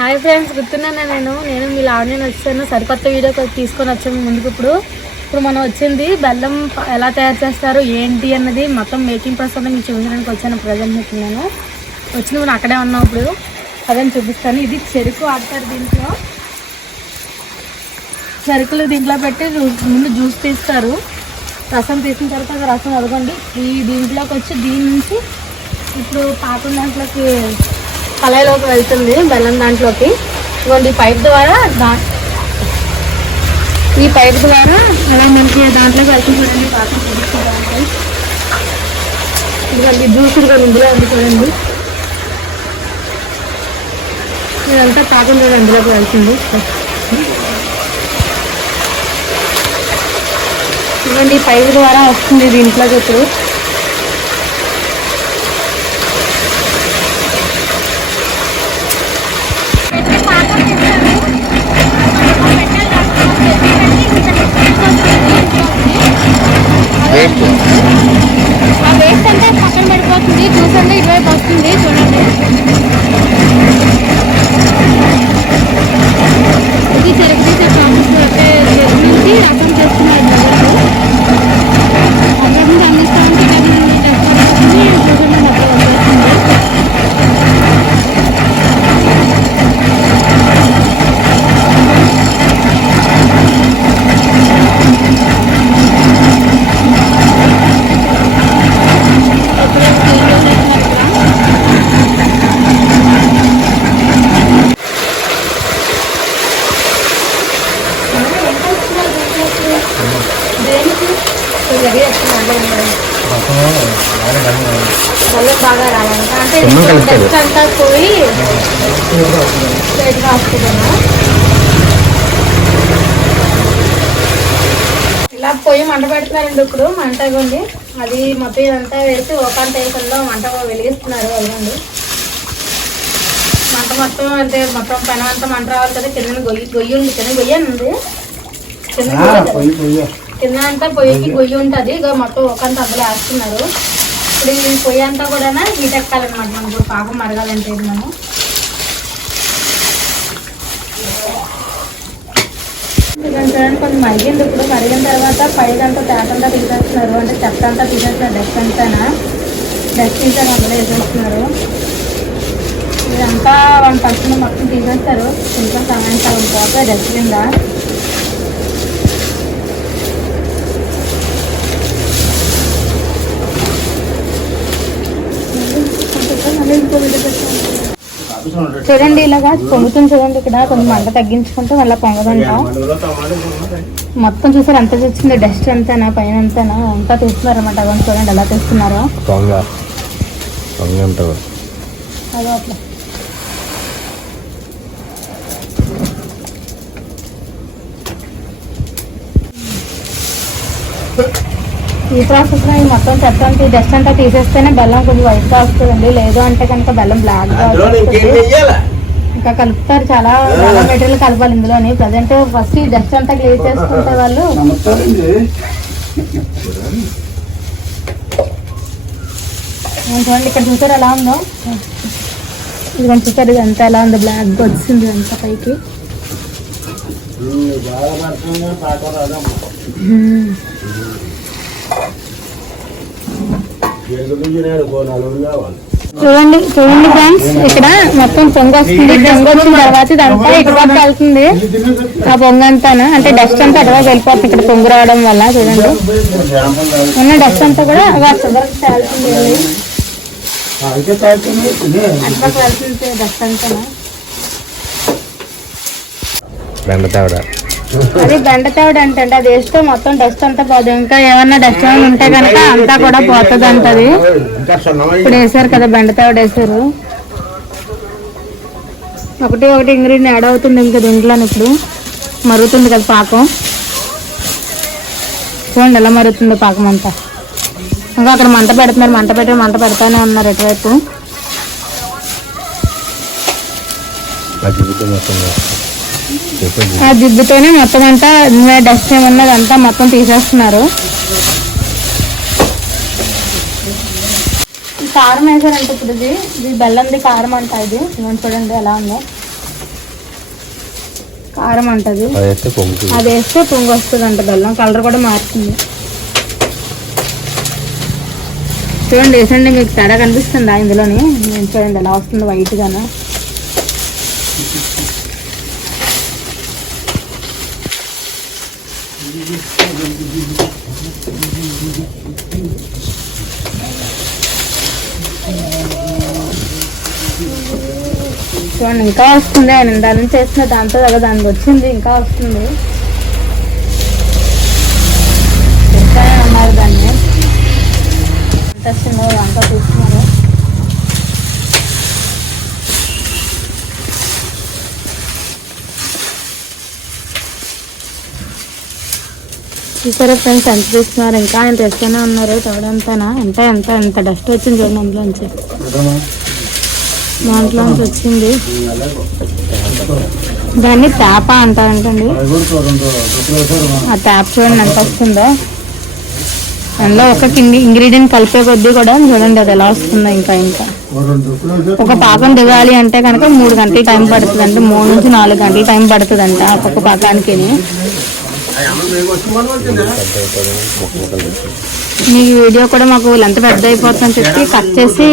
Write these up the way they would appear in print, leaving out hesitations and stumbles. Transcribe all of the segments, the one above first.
Hi friends, గుర్తున్నాను నేను మీ లావణ్యని వచ్చాను. సరికొత్త వీడియో తీసుకొని వచ్చాము ముందుకు. ఇప్పుడు మనం వచ్చింది బెల్లం ఎలా తయారు చేస్తారు ఏంటి అన్నది మొత్తం మేకింగ్ ప్రాసెస్ మీకు చూపించడానికి వచ్చాను. ప్రజెంట్ మీకు నేను వచ్చిన అక్కడే ఉన్నాం. ఇప్పుడు అదని చూపిస్తాను. ఇది చెరుకు ఆడతారు. దీంట్లో చెరుకులు దీంట్లో పెట్టి ముందు జ్యూస్ తీస్తారు. రసం తీసిన తర్వాత రసం అదగండి దీంట్లోకి వచ్చి దీని నుంచి ఇప్పుడు పాకం దాంట్లోకి కళాయిలోకి వెళ్తుంది. బెల్లం దాంట్లోకి ఇవ్వండి పైప్ ద్వారా ఈ పైప్ ద్వారా అలా మనకి దాంట్లోకి వెళ్తుంది. చూడండి పాకం చూపించడానికి ఇదిగోండి జ్యూస్ కూడా ఇందులో ఉంది. చూడండి ఇదంతా పాకం కూడా అందులోకి వెళ్తుంది. ఇవ్వండి పైప్ ద్వారా వస్తుంది దీంట్లోకి. ఇప్పుడు ఆ వేస్ట్ అంతా పక్కన పడిపోతుంది. జ్యూస్ అంతా ఇటువైపు వస్తుంది. చూడండి ఇది చెరుకు తీసే ప్రాసెస్. అంటే చెరుకు నుంచి రసం చేస్తున్నారు. అక్కడ నుంచి అందిస్తూ ఉంటే చూడండి మొత్తం వచ్చేస్తుంది. బెల్లం బాగా రావాలంట. అంటే డస్ట్ అంతా పోయి స్ట్రైట్గా వస్తుందన్నా. ఇలా పొయ్యి మంట పెడుతున్నారండి. ఇప్పుడు మంట ఇవ్వండి. అది మొత్తం ఇదంతా వేసి ఓపెన్ టైపుల్లో మంట వెలిగిస్తున్నారు. అదిగోండి మంట మొత్తం అంటే మొత్తం పెనం అంతా మంట రావాలి కదా. కింద గొయ్యి ఉంది. కింద గొయ్యి ఉంది. కింద అంతా పొయ్యికి గొయ్యి ఉంటుంది. ఇక మొత్తం ఒకంత అందులో వేస్తున్నారు. ఇప్పుడు ఈ పొయ్యి అంతా కూడా హీట్ ఎక్కాలన్నమాట. మనకు పాకం మరగాలంటే ఇది మనం చూడండి కొంచెం మరిగింది. ఇప్పుడు మరిగిన తర్వాత పైదంతా తేటంతా తీసేస్తున్నారు. అంటే చెత్త అంతా తీసేస్తున్నారు. డస్ట్ అంతా డస్ట్ ఇంకా అందులో వేసేస్తున్నారు. ఇదంతా 1% మొత్తం తీసేస్తారు. కొంచెం సమయంతో ఉండిపోతే డస్ట్ కింద చూడండి ఇలాగా పొంగుతుంది. చూడండి ఇక్కడ కొంచెం మంట తగ్గించుకుంటే మళ్ళీ పొంగదంట. మొత్తం చూసారు అంత వచ్చింది. డస్ట్ అంతానా పైన అంతానా అంతా తీస్తున్నారు అన్నమాట. అదని చూడండి ఎలా తీస్తున్నారో. అదో అట్లా ఈ ప్రాసెస్ లో మొత్తం చెత్త అంతా డస్ట్ అంతా తీసేస్తేనే బెల్లం కొంచెం వైట్గా వస్తుందండి. లేదు అంటే కనుక బెల్లం బ్లాక్ గా వస్తుంది. ఇంకా కలుపుతారు. చాలా మెటీరియల్ కలపాలి ఇందులోని. ప్రజెంట్ ఫస్ట్ ఈ డస్ట్ అంతా క్లియర్ చేసుకుంటే వాళ్ళు చూడండి ఇక్కడ చూసారు ఎలా ఉందో. ఇది కొంచెం చూసారు ఇదంతా ఎలా ఉందో బ్లాక్ గా వచ్చింది అంతా పైకి. చూడండి చూడండి ఫ్రెండ్స్ ఇక్కడ మొత్తం పొంగ వస్తుంది. పొంగ వచ్చిన తర్వాత ఇదంతా ఇటువైపు వెళ్తుంది. ఆ పొంగ అంతా అంటే డస్ట్ అంతా అటువైపు వెళ్ళిపోతుంది. ఇక్కడ పొంగు రావడం వల్ల చూడండి ఉన్న డస్ట్ అంతా కూడా అటువైపు వెళ్తుంది. డస్ట్ అంతా అది బెండతావిడ అంటే అది వేస్తే మొత్తం డస్ట్ అంతా పోదు. ఇంకా ఏమన్నా డస్ట్ ఏమైనా ఉంటే కనుక అంతా కూడా పోతుంది అంటది. ఇప్పుడు వేసారు కదా బెండతావిడ వేసారు. ఒకటి ఇంగ్రీడియంట్ యాడ్ అవుతుంది ఇంకా దీంట్లో. ఇప్పుడు మరుగుతుంది కదా పాకం. చూడండి ఎలా మరుగుతుందో పాకం అంతా. ఇంకా అక్కడ మంట పెడుతున్నారు. మంట పెడతానే ఉన్నారు ఎటువైపు. ఆ జిబ్బుతోనే మొత్తం అంతా డస్ట్ ఏమన్నది అంతా మొత్తం తీసేస్తున్నారు. కారం వేసారంటే ఇప్పుడు ఇది బెల్లంది కారం అంట. ఇది చూడండి ఎలా ఉందో. కారం అంటది, అది వేస్తే పొంగు వస్తుంది అంట. బెల్లం కలర్ కూడా మారుతుంది. చూడండి వేసండి, మీకు తేడా కనిపిస్తుందా ఇందులోని? నేను చూడండి ఎలా వస్తుంది వైట్గానా. చూడండి ఇంకా వస్తుంది. ఆయన దాని నుంచి వేసిన దాంతో కదా దానికి వచ్చింది, ఇంకా వస్తుంది. ఇంకా అన్నారు దాన్ని ఎంత వచ్చిందో దాంట్లో తీసుకున్నారు. చూసారా ఫ్రెండ్స్ ఎంత తీసుకున్నారు? ఇంకా ఆయన తెస్తూనే ఉన్నారు. తోడంతానా ఎంత డస్ట్ వచ్చింది చూడండి అందులోంచి, దాంట్లోంచి వచ్చింది. దాన్ని ట్యాప అంటారంటండి. ఆ ట్యాప్ చూడండి ఎంత వస్తుందో. అందులో ఒక ఇంగ్రీడియంట్ కలిపే కొద్దీ కూడా చూడండి అది ఎలా వస్తుందో. ఇంకా ఒక పాకం దిగాలి అంటే కనుక 3 గంటలు టైం పడుతుంది అంటే 3 నుంచి 4 గంటలు టైం పడుతుంది అంట ఒక్కొక్క పాకానికి. మీ వీడియో కూడా మాకు ఎంత పెద్ద అయిపోతుందని చెప్పి కట్ చేసి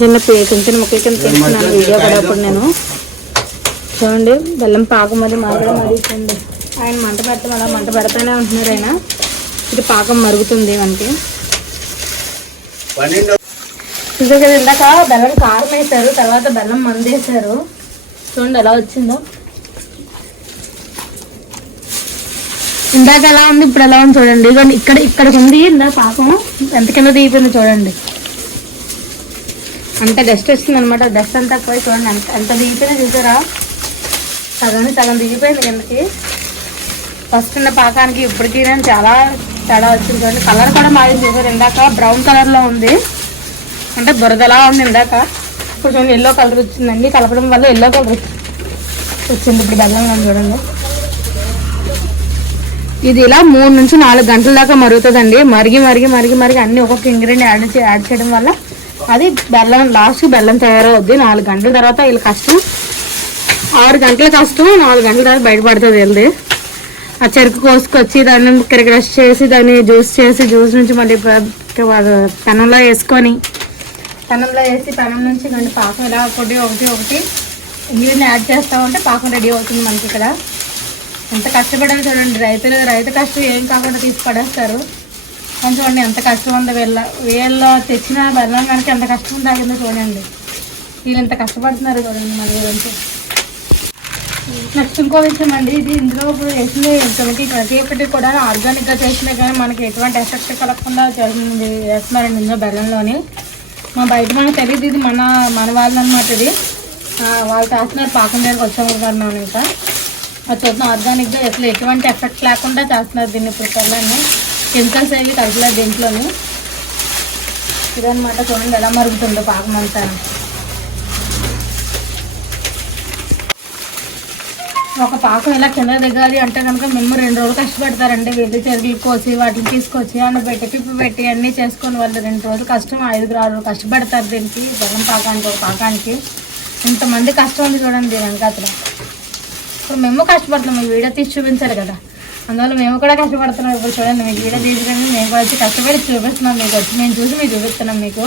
చిన్న చిన్న ముక్కలు కింద తీసుకున్నాను వీడియో కూడా. అప్పుడు నేను చూడండి బెల్లం పాకం అది మరగడం అది చూడండి. ఆయన మంట పెడతాం అలా మంట పెడతానే ఉంటున్నారు ఆయన. ఇది పాకం మరుగుతుంది మనకి. చూసే కదా ఇందాక బెల్లం కారం వేసారు, తర్వాత బెల్లం మందు వేసారు. చూడండి ఎలా వచ్చిందో. ఇందాక ఎలా ఉంది, ఇప్పుడు ఎలా ఉంది చూడండి. ఇక్కడికి ఉంది ఇందాక పాకం ఎంత కింద దిగిపోయింది చూడండి. అంత డస్ట్ వచ్చింది అనమాట. డస్ట్ అంతా పోయి చూడండి ఎంత దిగిపోయినా చూసారా. సగం దిగిపోయింది కిందకి. ఫస్ట్ ఉన్న పాకానికి ఇప్పటికీ చాలా తేడా వచ్చింది చూడండి. కలర్ కూడా మారింది చూసారు. ఇందాక బ్రౌన్ కలర్లో ఉంది అంటే బురదలా ఉంది ఇందాక. ఇప్పుడు చూడండి ఎల్లో కలర్ వచ్చిందండి. కలపడం వల్ల ఎల్లో కలర్ వచ్చింది ఇప్పుడు బెల్లంలో చూడండి. ఇది ఇలా 3 నుంచి 4 గంటల దాకా మరుగుతుందండి. మరిగి అన్ని ఒక్కొక్క ఇంగ్రీడియంట్ యాడ్ చేయడం వల్ల అది బెల్లం లాస్ట్ బెల్లం తయారవుద్ది. 4 గంటల తర్వాత వీళ్ళ కష్టం, 6 గంటల కష్టం, 4 గంటల తర్వాత బయటపడుతుంది వీళ్ళది. ఆ చెరుకు కోసుకొచ్చి దాన్ని క్రష్ చేసి దాన్ని జ్యూస్ నుంచి మళ్ళీ పెనంలో వేసి పెనం నుంచి కానీ పాకం ఇలా ఒకటి ఇంగ్రీడియంట్ యాడ్ చేస్తామంటే పాకం రెడీ అవుతుంది మనకి. ఇక్కడ ఎంత కష్టపడాలి చూడండి. రైతు కష్టం ఏం కాకుండా తీసి పడేస్తారు. కానీ చూడండి ఎంత కష్టం ఉందో. వీళ్ళ తెచ్చిన బెల్లం కనుక ఎంత కష్టం తాగిందో చూడండి. వీళ్ళు ఎంత కష్టపడుతున్నారు చూడండి మన గురించి. నెక్స్ట్ ఇంకో విషయం అండి, ఇది ఇందులో ఇప్పుడు వేసిన ప్రతి ఒక్కటి కూడా ఆర్గానిక్గా చేసినా కానీ మనకి ఎటువంటి ఎఫెక్ట్ కలగకుండా వేస్తున్నారండి ఇందులో బెల్లంలోని. బయట మనకు తెలియదు, ఇది మన వాళ్ళు అనమాట. ఇది వాళ్ళు చేస్తున్నారు. పాకం దగ్గరకు వచ్చామనుకున్నాను. ఇంకా అది చూద్దాం ఆర్గానిక్గా అసలు ఎటువంటి ఎఫెక్ట్ లేకుండా చేస్తున్నారు దీన్ని. ఇప్పుడు బెల్లాన్ని కెమికల్స్ ఏవి కలపలేదు దీంట్లోని. ఇదనమాట చూడండి ఎలా మరుగుతుందో పాకం అంతా. ఒక పాకం ఇలా కింద దిగాలి అంటే కనుక మేము 2 రోజులు కష్టపడతారండి. వెళ్ళి చెరుకులు కోసి వాటిని తీసుకొచ్చి పిప్పి పెట్టి అన్నీ చేసుకొని వాళ్ళు 2 రోజులు కష్టం, 5-6 రోజులు కష్టపడతారు దీనికి. బెల్లం పాకానికి ఒక పాకానికి ఇంతమంది కష్టం ఉంది చూడండి దీని వెనకాతల. ఇప్పుడు మేము కష్టపడుతున్నాం. మీ వీడియో తీసి చూపించారు కదా, అందువల్ల మేము కూడా కష్టపడుతున్నాం. ఇప్పుడు చూడండి మీకు వీడియో తీసుకుని మేము కూడా వచ్చి కష్టపడి చూపిస్తున్నాం. మీకు వచ్చి మేము చూసి మీకు చూపిస్తున్నాం మీకు.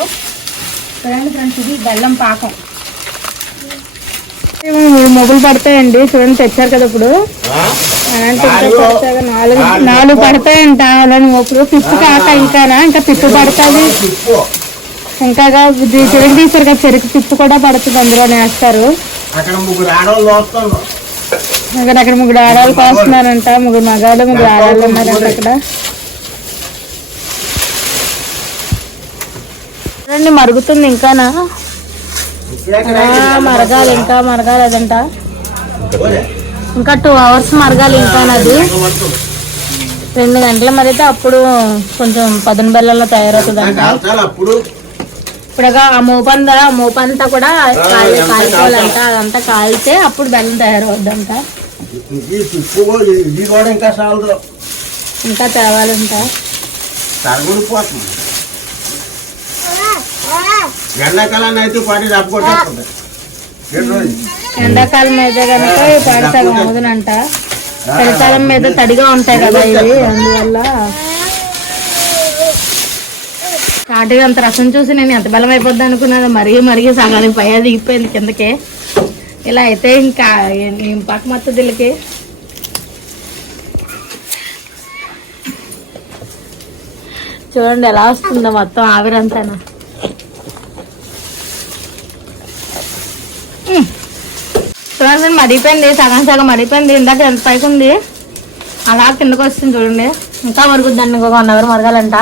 చూడండి ఫ్రెండ్స్ ఇది బెల్లం పాకం. మొగులు పడతాయండి చూడండి, తెచ్చారు కదా ఇప్పుడు. అలాంటి 4 పడతాయంట. అలాంటి ఇప్పుడు పిప్పు కాక ఇంకా పిప్పు పడుతుంది. ఇంకా చెరుకు తీసారు కదా, చెరుకు పిప్పు కూడా పడుతుంది అందులో వేస్తారు. అక్కడ 3 ఆడవాళ్ళు కోస్తున్నారంట. 3 మగాళ్ళు 3 ఆడవాళ్ళు ఉన్నారంట అక్కడ. చూడండి మరుగుతుంది ఇంకానా, మరగాలి అదంట. ఇంకా 2 hours మరగాలి ఇంకా. అది 2 గంటల మరిగితే అప్పుడు కొంచెం పదును బెల్లంలో తయారవుతుంది అంట. ఇప్పుడు ఆ మోపంతా కూడా కాలిపోవాలంట. అదంతా కాలితే అప్పుడు బెల్లం తయారవుద్దంట. ఇంకా తేవాలంట. ఎండాకాలాన్ని అయితే 2 రోజులు ఎండాకాలం అయితే కనుక ఈ పాడు సగం అవుతుందంట. చలికాలం మీద తడిగా ఉంటాయి కదా ఇవి, అందువల్ల వాటికి అంత రసం చూసి నేను ఎంత బలం అయిపోద్ది అనుకున్నాను. మరిగి మరిగి సగానికి పై దిగిపోయింది కిందకి. ఇలా అయితే ఇంకా ఏం పాక మొత్తం దీనికి. చూడండి ఎలా వస్తుందో మొత్తం ఆవిరంతాను. చూడండి మరిగిపోయింది, సగం సగం మరిగిపోయింది. ఇందాక ఎంత పైకి ఉంది అలా కిందకు వస్తుంది చూడండి. ఇంకా మరుగుద్దండి, ఇంకొక 1 అవర్ మరగాలంట.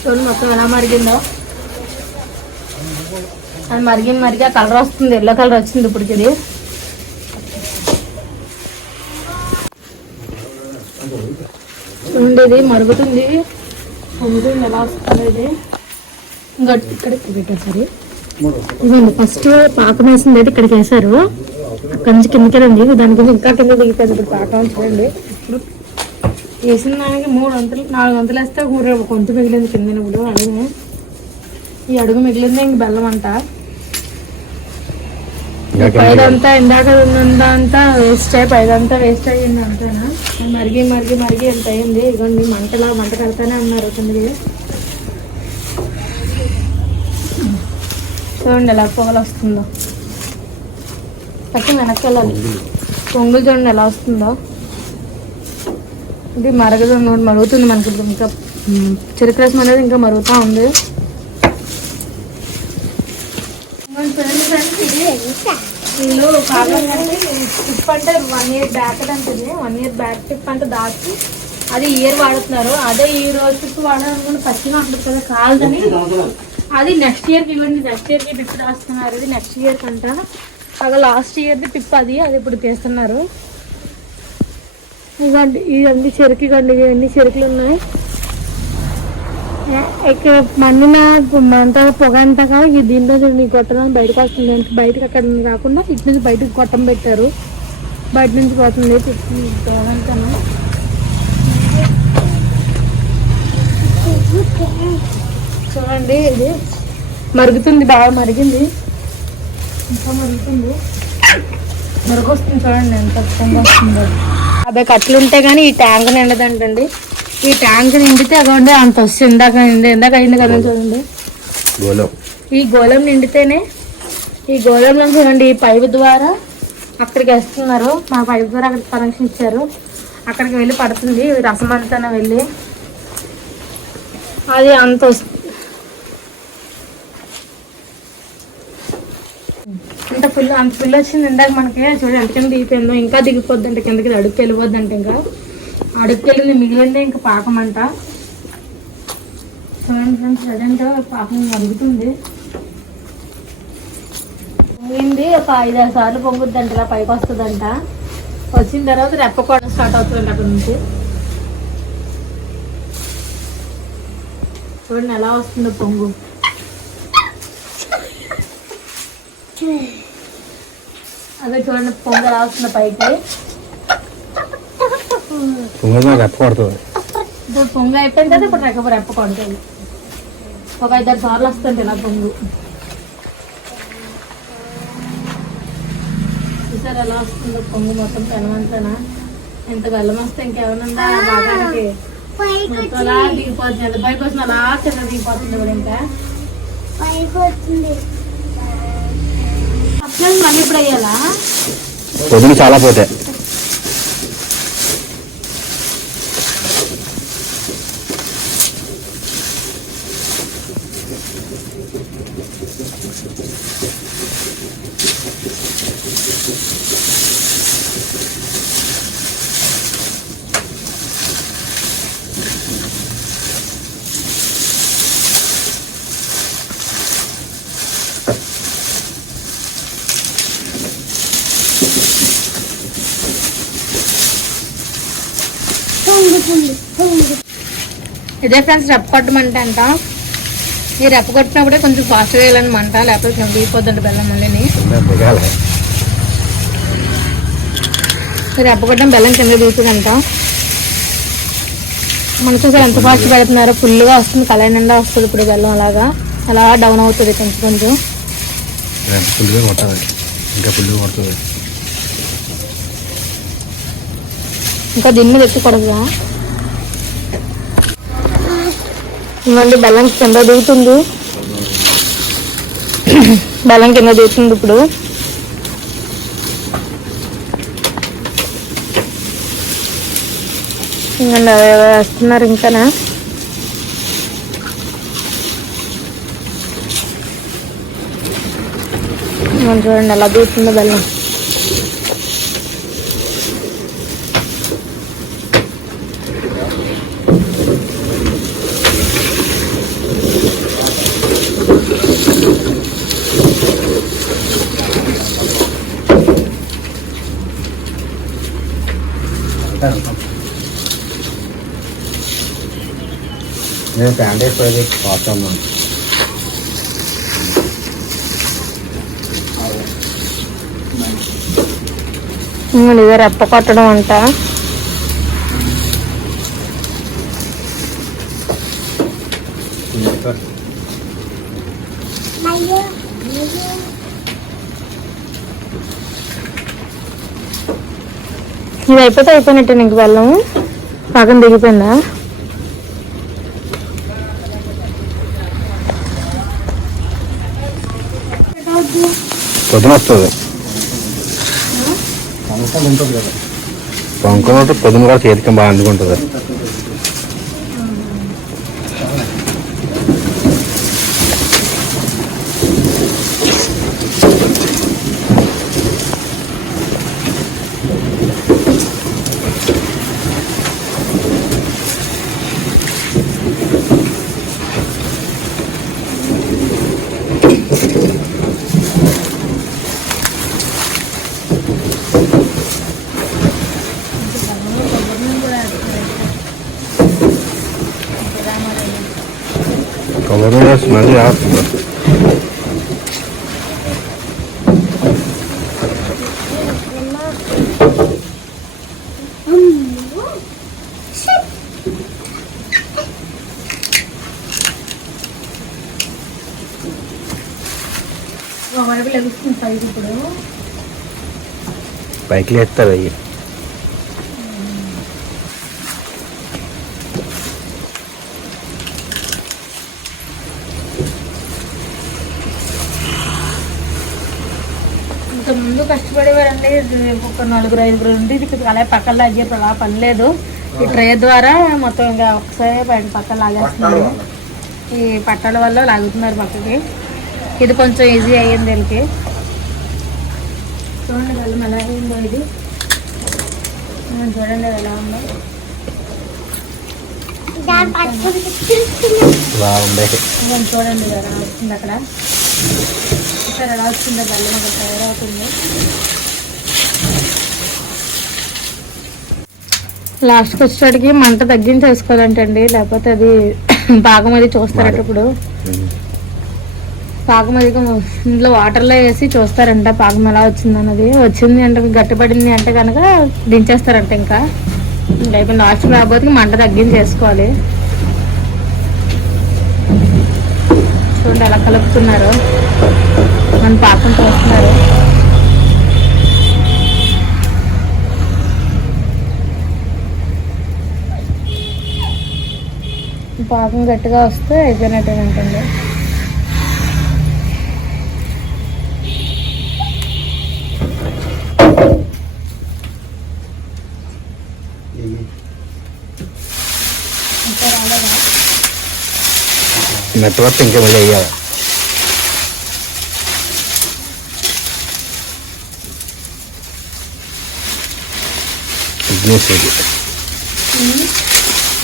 చూడండి మొత్తం ఎలా మరిగిందో. అది మరిగి కలర్ వస్తుంది, ఎల్లో కలర్ వచ్చింది ఇప్పటికి. ఇది ఉండేది మరుగుతుంది, పొంగుతుంది. ఎలా వస్తుంది ఇది ఇంకా ఇక్కడ పెట్టేసరి. ఇదండి ఫస్ట్ పాకం వేసింది అయితే ఇక్కడికి వేసారు, అక్కడి నుంచి కిందకి రండి. దాని గురించి ఇంకా కింద దిగిపోయింది ఇప్పుడు పాకం. చూడండి ఇప్పుడు వేసిన దానికి 3 వంతులు 4 వంతులు వేస్తే ఒక కొంత మిగిలింది కింద. ఇప్పుడు అడుగు, ఈ అడుగు మిగిలింది ఇంక బెల్లం అంట. పైదంతా ఇందాక ఉన్నదంతా వేస్ట్ అయ్యి పైదంతా వేస్ట్ అయ్యింది అంతేనా. మరిగి మరిగి మరిగి ఎంత అయింది. ఇదిగోండి మంట కడతానే ఉన్నారు కిందకి. చూడండి ఎలా పొగలు వస్తుందో. పక్కన వెనక్కి వెళ్ళాలి. పొంగులు చూడండి ఎలా వస్తుందో. ఇది మరుగుతుంది మనకి. ఇంకా చెరుకు రసం అనేది ఇంకా మరుగుతూ ఉంది. వీళ్ళు కావాలంటే టిప్ అంటే 1 ఇయర్ బ్యాక్ అంటుంది. 1 ఇయర్ బ్యాక్ టిప్ అంటే దాచి అది ఇయర్ వాడుతున్నారు. అదే ఈ రోజు టిప్ వాడాలనుకున్న పచ్చిగా ఉంటుంది కదా కాదని, అది నెక్స్ట్ ఇయర్కి ఇవ్వండి. నెక్స్ట్ ఇయర్కి టిప్ రాస్తున్నారు. ఇది నెక్స్ట్ ఇయర్ అంట. అలా లాస్ట్ ఇయర్ది టిప్ అది ఇప్పుడు తీస్తున్నారు. ఇవ్వండి ఇవన్నీ చెరుకు కండి, ఇవన్నీ చెరుకులు ఉన్నాయి. ఇక్కడ మండిన అంతా పొగ అంతగా దీంట్లో గొట్టం బయటకు వస్తుంది. బయటకు అక్కడ రాకుండా ఇటు నుంచి బయటకు గొట్టం పెట్టారు, బయట నుంచి పోతుంది పొగంతను. చూడండి ఇది మరుగుతుంది, బాగా మరిగింది, ఇంకా మరుగుతుంది, మరుగొస్తుంది. చూడండి ఎంత కష్టంగా వస్తుందో. 50 కట్టలు ఉంటే కానీ ఈ ట్యాంక్ నిండదంటండి. ఈ ట్యాంక్ నిండితే అదొండి అంత వస్తుంది. ఇందాక అయింది కదా చూడండి. ఈ గోళం నిండితేనే, ఈ గోళంలో చూడండి ఈ పైపు ద్వారా అక్కడికి వేస్తున్నారు. మా పైపు ద్వారా అక్కడికి కనెక్షన్ ఇచ్చారు, అక్కడికి వెళ్ళి పడుతుంది రసం అంతా వెళ్ళి. అది అంత వస్తుంది. అంత ఫుల్ వచ్చింది. ఇందాక మనకి చూడండి ఎంత కింద దిగిపోయిందో. ఇంకా దిగిపోద్ది అంటే కిందకి అడుగుకి వెళ్ళిపోద్ది అంటే, ఇంకా అడుగుకి వెళ్ళింది మిగిలిందే ఇంకా పాకం అంట. చూడండి ఫ్రెండ్స్ అదంటే పాకం మరుగుతుంది. పొంగింది ఒక 5-6 సార్లు పొంగుద్దంట, ఇలా పైకి వస్తుందంట. వచ్చిన తర్వాత రెప్పకోవడం స్టార్ట్ అవుతుందంట అక్కడ నుంచి. చూడండి ఎలా వస్తుందో పొంగు. అదే చూడండి పొంగు ఎలా వస్తుందో పైకి. ఇప్పుడు పొంగు అయిపోయిన తర్వాత ఇప్పుడు రెప్ప కొడుతుంది. ఒక 5-6 సార్లు వస్తుంది ఇలా పొంగు. చూసారు ఎలా వస్తుందో పొంగు మొత్తం పెనమంతనా. ఎంత బెల్లం వస్తే ఇంకేమన్నా బాగానికి మొత్తం అలా దిగిపోతుంది. ఎంత పైకి వస్తుంది అలా కింద దిగిపోతుంది కూడా. ఇంకా మళ్ళీ ఇప్పుడు అయ్యాలా చాలా పోతే ఇదే ఫ్రెండ్స్ రెప్ప కొట్టమంట అంట. ఈ రెప్ప కొట్టినప్పుడే కొంచెం ఫాస్ట్గా వేయాలన్నమాట, లేకపోతే దిగిపోద్దండి బెల్లం. మళ్ళీ రెప్ప కొట్టడం బెల్లం కింద దిగుతుందంట. మనకు ఎంత ఫాస్ట్ పెడుతున్నారో, ఫుల్గా వస్తుంది, కళాయి నిండా వస్తుంది ఇప్పుడు బెల్లం అలాగా. అలా డౌన్ అవుతుంది కొంచెం కొంచెం. ఫుల్గా కొట్టాలి, ఇంకా ఫుల్గా కొడుతుంది. ఇంకా దీని మీద ఎక్కకూడదుగా. ఇవ్వండి బెల్లం కింద దిగుతుంది. బెల్లం కింద దిగుతుంది ఇప్పుడు. ఇంకండి అదే వేస్తున్నారు ఇంకానా. చూడండి ఎలా దిగుతుందో బెల్లం. నేను శానిటైజ్ ప్రాజెక్ట్ వాడతాను. ఇదే రెప్ప కొట్టడం అంట. ఇది అయిపోతే అయిపోయినట్టే నీకు బెల్లం పాకం దిగిపోయిందా. పొద్దున వస్తుంది పొంకం ఉంటుంది. పొద్దున కూడా చేతికి బాగా అందుకుంటుంది. కొబ్బరి నూనె స్మెల్ చేస్తుంది. పైకి లేస్తారు అయ్యి. ముందు కష్టపడేవారండి. ఒక 4-5 ఉండి అలా పక్కన లాగేప్పుడు అలా పని లేదు. ఈ ట్రే ద్వారా మొత్తం ఇంకా ఒకసారి బయట పక్కన లాగేస్తున్నారు. ఈ పట్టాల వల్ల లాగుతున్నారు పక్కకి. ఇది కొంచెం ఈజీ అయ్యింది వీళ్ళకి. చూడండి బెల్లం ఎలా అయిందో. ఇది చూడండి ఎలా ఉందో. చూడండి ఎలా వస్తుంది అక్కడ. ఇక్కడ ఎలా వచ్చిందో బెల్లం అక్కడ తయారవుతుంది. లాస్ట్కి వచ్చేటికి మంట తగ్గించేసుకోవాలంటండి, లేకపోతే అది పాకం అది చూస్తారట. ఇప్పుడు పాకం అది ఇంట్లో వాటర్లో వేసి చూస్తారంట పాకం ఎలా వచ్చింది అన్నది. వచ్చింది అంటే గట్టిపడింది అంటే కనుక దించేస్తారంట. ఇంకా అయిపోయింది. లాస్ట్కి రాబోతే మంట తగ్గించేసుకోవాలి. చూడండి ఎలా కలుపుతున్నారు, మన పాకం చూస్తున్నారు. పాకం గట్టిగా వస్తే అయిపోయినట్టేనంటండి. మెత్తగా ఇంకా మళ్ళీ వేయాలి.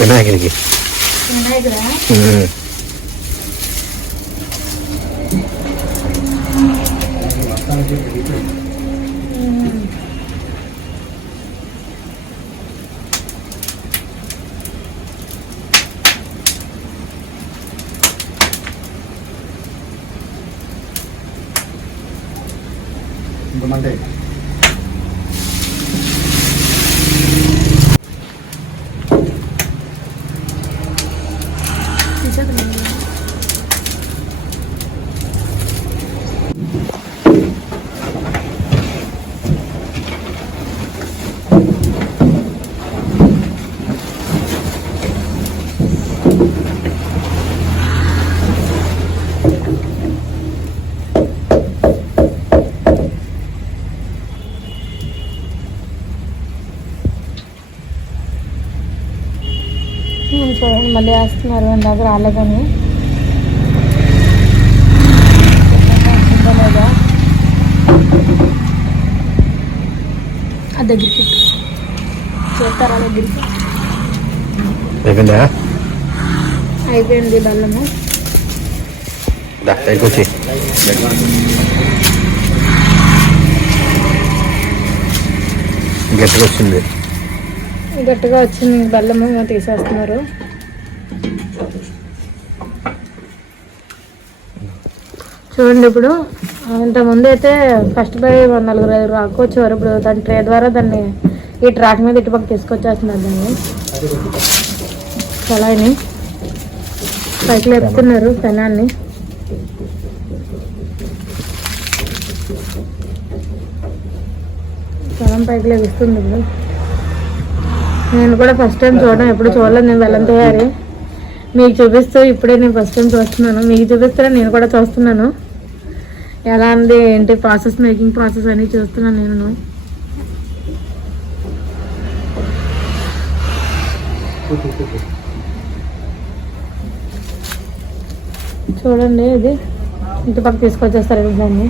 వినాయకుడికి ఇంకమంటే మళ్ళీ వేస్తున్నారు అని దగ్గర రాలేదని లేదా ఆ దగ్గరికి చేస్తారా దగ్గరికి అయిపోయింది బెల్లము వచ్చి గట్టిగా వచ్చింది గట్టిగా వచ్చింది బెల్లము తీసేస్తున్నారు. చూడండి ఇప్పుడు ఇంతకుముందు అయితే ఫస్ట్ బై 4-5 రాకొచ్చేవారు. ఇప్పుడు దాని ట్రే ద్వారా దాన్ని ఈ ట్రాక్ మీద ఇటుపక్క తీసుకొచ్చేస్తున్నారు. దాన్ని కళాయిని పైకి లేపుతున్నారు పెనాన్ని. పెనం పైకి లేపిస్తుంది. ఇప్పుడు నేను కూడా ఫస్ట్ టైం చూడడం, ఎప్పుడు చూడలేదు నేను బెల్లం తయారీ. మీకు చూపిస్తూ ఇప్పుడే నేను ఫస్ట్ టైం చూస్తున్నాను. మీకు చూపిస్తూనే నేను కూడా చూస్తున్నాను ఎలా ఉంది ఏంటి ప్రాసెస్, మేకింగ్ ప్రాసెస్ అని చూస్తున్నాను నేను. చూడండి ఇది ఇంటి పక్క తీసుకొచ్చేస్తారు ఇప్పుడు దాన్ని.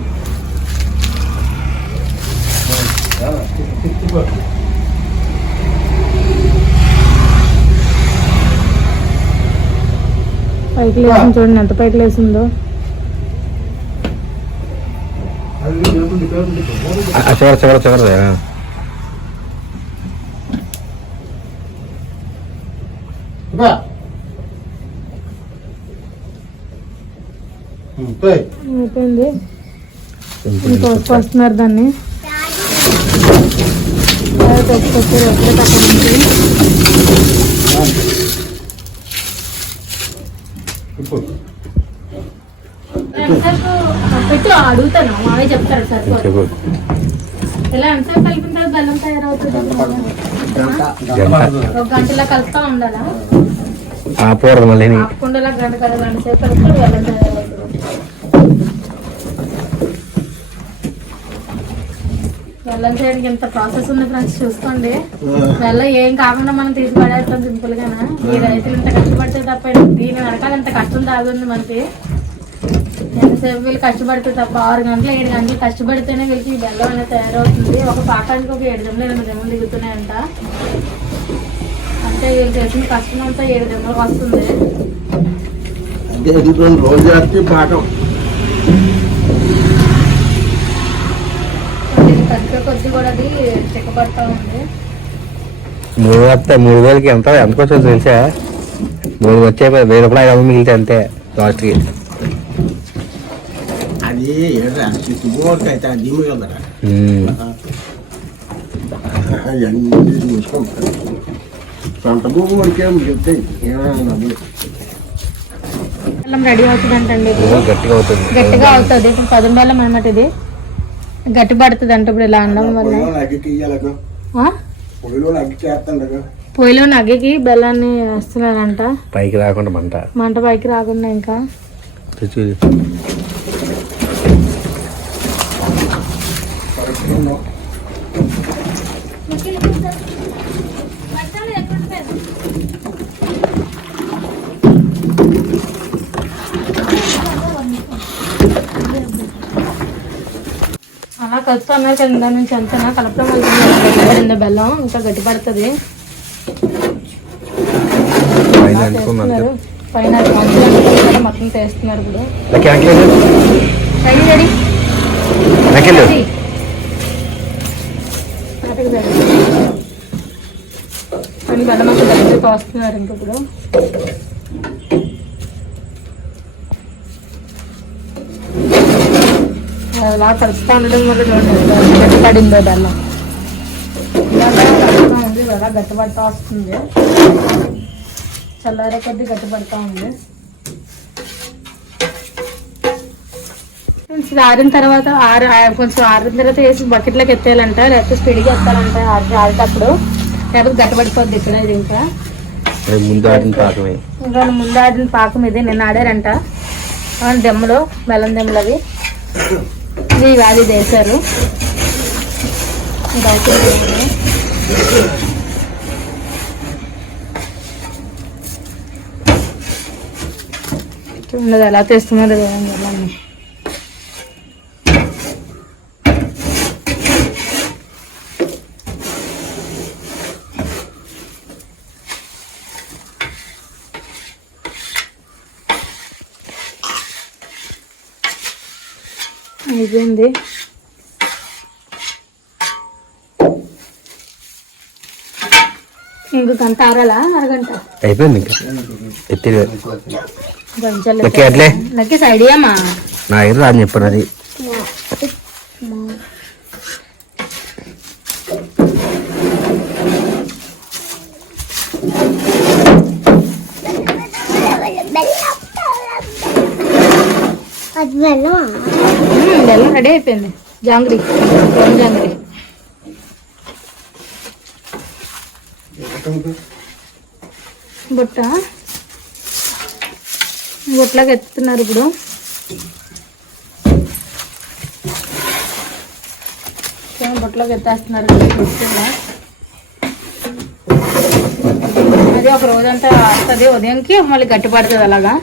పైకి లేసింది చూడండి, ఎంత పైకి లేసిందో. చివరి అయిపోయింది. వస్తున్నారు దాన్ని తెచ్చుకొచ్చారు ఎప్పుడే తక్కువ నుంచి. పెట్టి అడుగుతాను మావే చెప్తారు సార్. ఇలా ఎంతసేపు కలిపిన తర్వాత బెల్లం తయారవుతుంది? 1 గంటలా కలుపుతా ఉండాలా? ఆపకుండా గంట సేపు కలిపితే బెల్లం తయారవుతుంది. బెల్లం చేయడానికి ఎంత ప్రాసెస్ ఉంది ఫ్రెండ్స్ చూసుకోండి. బెల్లం ఏం కాకుండా మనం తీసి పడేస్తాం సింపుల్ గానా. ఈ రైతులు ఇంత కష్టపడితే తప్ప దీని వెనకాల ఇంత కష్టం దాగుంది మనకి. ఎంతసేపు వీళ్ళు కష్టపడితే తప్ప 6 గంటలు 7 గంటలు కష్టపడితేనే వీళ్ళకి ఈ బెల్లం అనేది తయారవుతుంది. ఒక పాకానికి ఒక 7 దిమ్మలు 8 దిమ్మలు దిగుతున్నాయంట. అంటే వీళ్ళు చేసిన కష్టం అంతా 7 దిమ్మలకు వస్తుంది. పెద్ద కొద్ది కూడా అది చెక్కబడతా ఉంది. 3,000కి ఎంత వచ్చో తెలుసా? 3 వచ్చే 1000 రూపాయలు 5 మిగిలితే అంతే లాస్ట్కి. అది అయితే దిమ్ము కదా చూసుకుంటారు. సొంత భూమి వరకేం చెప్తే బెల్లం రెడీ అవుతుంది అంటండి. గట్టిగా అవుతుంది. ఇప్పుడు పదును బెల్లం అనమాట. ఇది గట్టి పడుతుంది అంటే ఇప్పుడు ఇలా అనడం వల్ల పొయ్యిలో నగ్గకి బెల్లాన్ని వేస్తున్నారంట. పైకి రాకుండా మంట పైకి రాకుండా. ఇంకా అలా కలుపుతూ అన్నారు కదా ఇందా నుంచి. అంతేనా కలపడం వల్ల బెల్లం ఇంకా గట్టి పడుతుంది. పైన మొత్తం చేస్తున్నారు ఇప్పుడు. రెడీ అని బెల్లం అంతా దగ్గర తోస్తున్నారు ఇంక ఇప్పుడు. అలా కలుపుతూ ఉండడం వల్ల చూడండి గట్టిపడిందో బెల్లం. ఇలాగా కలుపుతూ ఉంది కదా గట్టిపడతా వస్తుంది. చల్లారే కొద్ది గట్టిపడతా ఉంది. ఆరిన తర్వాత కొంచెం ఆరిన తర్వాత వేసి బకెట్లోకి ఎత్తేయాలంట, లేకపోతే స్పీడ్గా ఎత్తాలంట ఆరేటప్పుడు, లేకపోతే గట్టిపడిపోద్ది. ఇక్కడ ఇది ఇంకా ముందు ఆడిన పాకం ఇది. నిన్న ఆడారంట దెమ్మలు, బెల్లం దెమ్మలు. అవి ఇది వ్యాలీ వేసారు. చూడండి ఎలా తెస్తున్నారు బెల్లం. అయిపోయింది. ఇంకో గంట ఆరాలా అరగంట అయిపోయింది ఇంకా ఎత్తి గంటలు అట్లే నాకు ఐడియామా నా ఎదురు రాని చెప్పాను అది బెల్లం రెడీ అయిపోయింది. జాంగ్రీ జాంగ్రీ బుట్టలాగా ఎత్తుతున్నారు ఇప్పుడు. బుట్టలోకి ఎత్తేస్తున్నారు. అది ఒక రోజంతా వస్తుంది, ఉదయంకి మళ్ళీ గట్టి పడుతుంది అలాగా.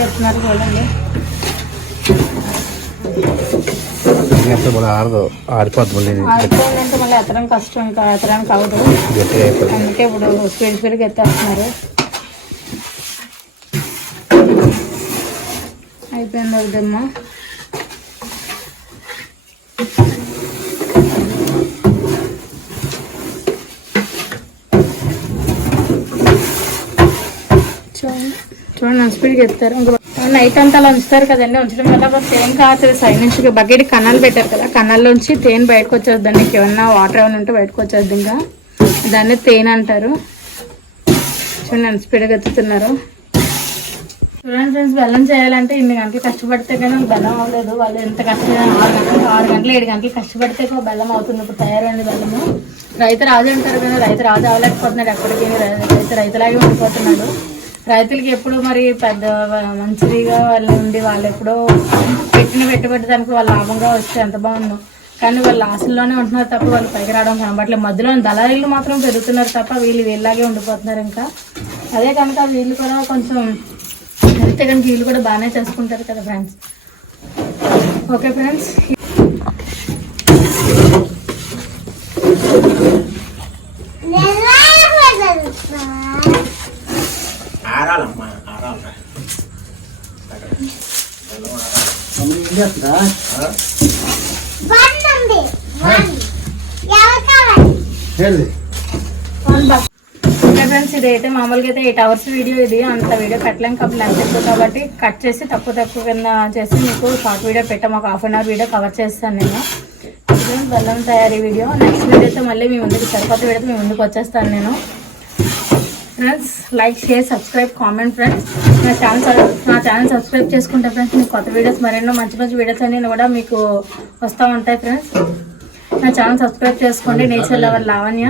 చెప్తున్నారు చూడండి. ఆరిపోయిందంటే మళ్ళీ ఎత్తడం కష్టం, ఇంకా ఎత్తడానికి అవ్వదు. అందుకే ఇప్పుడు స్పీడ్గా ఎత్తేస్తున్నారు. అయిపోయింది అవుదమ్మా. చూడండి స్పీడ్గా ఎత్తారు. ఇంకా నైట్ అంతా అలా ఉంచుతారు కదండి. ఉంచడం వల్ల తేనె కాస్తుంది. సైడ్ నుంచి బకెట్ కన్నాలు పెట్టారు కదా, కన్నాల్లోంచి తేనె బయటకు వచ్చేది. దానికి ఏమన్నా వాటర్ ఏమైనా ఉంటే బయటకు వచ్చేది. ఇంకా దాన్ని తేనె అంటారు. చూడండి స్పీడ్గా ఎత్తుతున్నారు. చూడండి ఫ్రెండ్స్, బెల్లం చేయాలంటే 8 గంటలు కష్టపడితే కానీ బెల్లం అవ్వలేదు. వాళ్ళు ఎంత కష్టం 6 గంటలు 7 గంటలు కష్టపడితే బెల్లం అవుతుంది. ఇప్పుడు తయారైంది బెల్లము. రైతు రాజు అంటారు కానీ రైతు రాజు అవ్వలేకపోతున్నాడు. ఎప్పటికీ రైతులాగే ఉండిపోతున్నాడు. రైతులకి ఎప్పుడు మరి పెద్ద మంచిదిగా వాళ్ళు ఉండి వాళ్ళు ఎప్పుడో పెట్టిన పెట్టుబడి దానికి వాళ్ళు లాభంగా వస్తే ఎంత బాగుందో. కానీ వాళ్ళు లాస్ట్లోనే ఉంటున్నారు తప్ప వాళ్ళు పైకి రావడం కనబట్లేదు. మధ్యలో దళారీలు మాత్రం పెరుగుతున్నారు తప్ప వీళ్ళలాగే ఉండిపోతున్నారు. ఇంకా అదే కనుక వీళ్ళు కూడా కొంచెం అయితే కనుక వీళ్ళు కూడా బాగానే చేసుకుంటారు కదా ఫ్రెండ్స్. ఓకే ఫ్రెండ్స్, ఫ్రెండ్స్ ఇదైతే మామూలుగా అయితే 8 hours వీడియో. ఇది అంత వీడియో పెట్టలేం కాబట్టి లెంత్ ఎక్కువ కాబట్టి కట్ చేసి తక్కువ కింద చేసి మీకు షార్ట్ వీడియో పెట్టాము. ఒక 1/2 hour వీడియో కవర్ చేస్తాను నేను. బెల్లం తయారీ వీడియో నెక్స్ట్ వీడియోతో మళ్ళీ మీ ముందుకు సరికొత్త వీడియోతో మీ ముందుకు వచ్చేస్తాను నేను. Friends like share subscribe comment friends. నా ఛానల్ సబ్స్క్రైబ్ చేసుకుంటే ఫ్రెండ్స్ మీకు కొత్త వీడియోస్ మరెన్నో మంచి మంచి వీడియోస్ అన్నీ కూడా మీకు వస్తూ ఉంటాయి ఫ్రెండ్స్. నా ఛానల్ సబ్స్క్రైబ్ చేసుకోండి. Nature lover Lavanya.